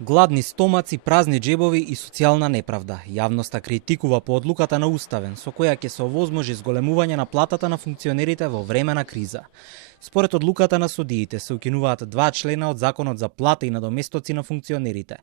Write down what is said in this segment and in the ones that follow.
Гладни стомаци, празни џебови и социјална неправда. Јавноста критикува по одлуката на Уставен, со која ќе се овозможи зголемување на платата на функционерите во време на криза. Според одлуката на судиите се укинуваат 2 члена од Законот за плата и надоместоци на функционерите.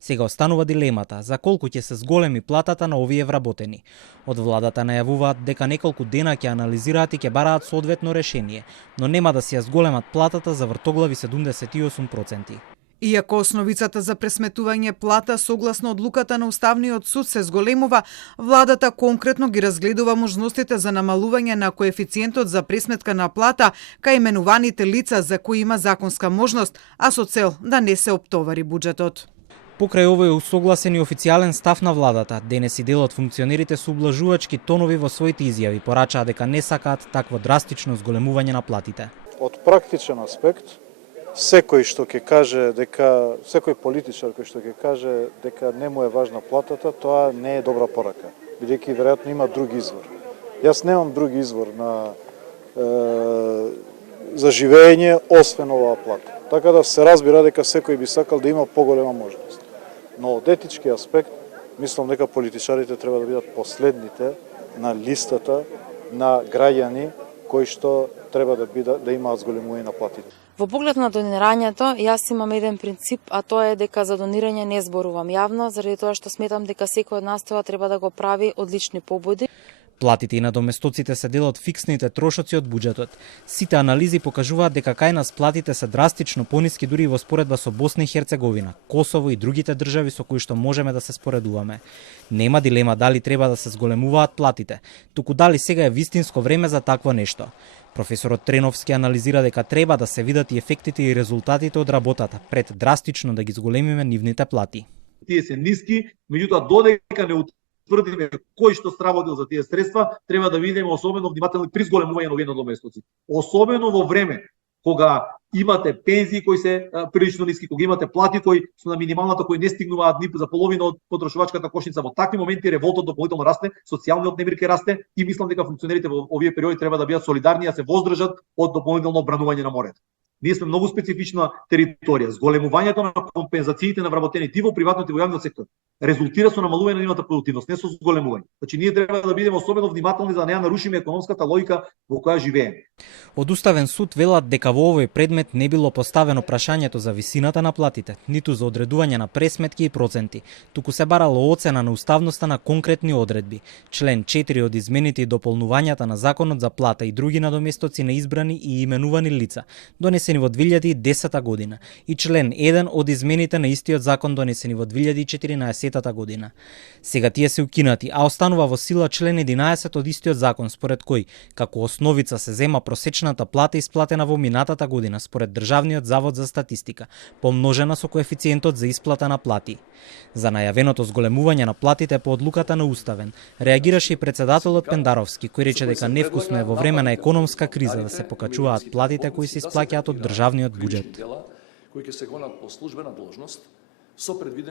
Сега останува дилемата за колку ќе се зголеми платата на овие вработени. Од владата најавуваат дека неколку дена ќе анализираат и ќе бараат соодветно решение, но нема да си ја зголемат платата за вртоглави 78%. Иако основицата за пресметување плата согласно одлуката на Уставниот суд се зголемува, владата конкретно ги разгледува можностите за намалување на коефициентот за пресметка на плата кај именуваните лица за кои има законска можност, а со цел да не се оптовари буџетот. Покрај овој усогласен и официјален став на владата, денес и дел од функционерите со ублажувачки тонови во своите изјави порачаа дека не сакаат такво драстично зголемување на платите. Од практичен аспект, секој што ќе каже дека секој политичар кој што ќе каже дека не му е важна платата, тоа не е добра порака, бидејќи веројатно има друг извор. Јас немам друг извор на за живење освен оваа плата. Така да се разбира дека секој би сакал да има поголема можност. Но од етички аспект, мислам дека политичарите треба да бидат последните на листата на граѓани кои што треба да имаат зголемување на платите. Во поглед на донирањето, јас имам еден принцип, а тоа е дека за донирање не зборувам јавно, заради тоа што сметам дека секој од нас тоа треба да го прави од лични побуди. Платите и надоместоците се дел од фиксните трошоци од буџетот. Сите анализи покажуваат дека кај нас платите се драстично пониски дури во споредба со Босна и Херцеговина, Косово и другите држави со кои што можеме да се споредуваме. Нема дилема дали треба да се зголемуваат платите, туку дали сега е вистинско време за такво нешто. Професорот Треновски анализира дека треба да се видат и ефектите и резултатите од работата пред драстично да ги зголемиме нивните плати. Тие се ниски, меѓутоа додека не утврдиме кој што сработил за тие средства, треба да бидеме особено внимателни при зголемување на овие надоместоци. Особено во време кога имате пензии кои се прилично ниски, кога имате плати кои се на минималната, кои не стигнуваат ни за половина од потрошувачката кошница, во такви моменти револтот дополнително расте, социјалниот немир ќе расте и мислам дека функционерите во овие периоди треба да бидат солидарни, да се воздржат од дополнително бранување на морето. Ние сме многу специфична територија. Зголемувањето на компензациите на вработените и во приватниот и во јавниот сектор резултира со намалување на нивната продуктивност, не со зголемување. Значи ние треба да бидеме особено внимателни за да не ја нарушиме економската логика во која живееме. Од Уставен суд велат дека во овој предмет не било поставено прашањето за висината на платите, ниту за одредување на пресметки и проценти, туку се барало оцена на уставноста на конкретни одредби. Член 4 од измените и дополнувањата на Законот за плата и други надоместоци на избрани и именувани лица, донесени во 2010 година, и член 1 од измените на истиот закон донесени во 2014 година. Сега тие се укинати, а останува во сила член 11 од истиот закон, според кој, како основица се зема просечната плата исплатена во минатата година според Државниот завод за статистика, помножена со коефициентот за исплата на плати. За најавеното зголемување на платите по одлуката на Уставен, реагираше и председателот Пендаровски, кој рече дека невкусно е во време на економска криза да се покачуваат платите кои се исплаќаат од државниот буџет. Кои ќе се гонат по службена должност со предвиден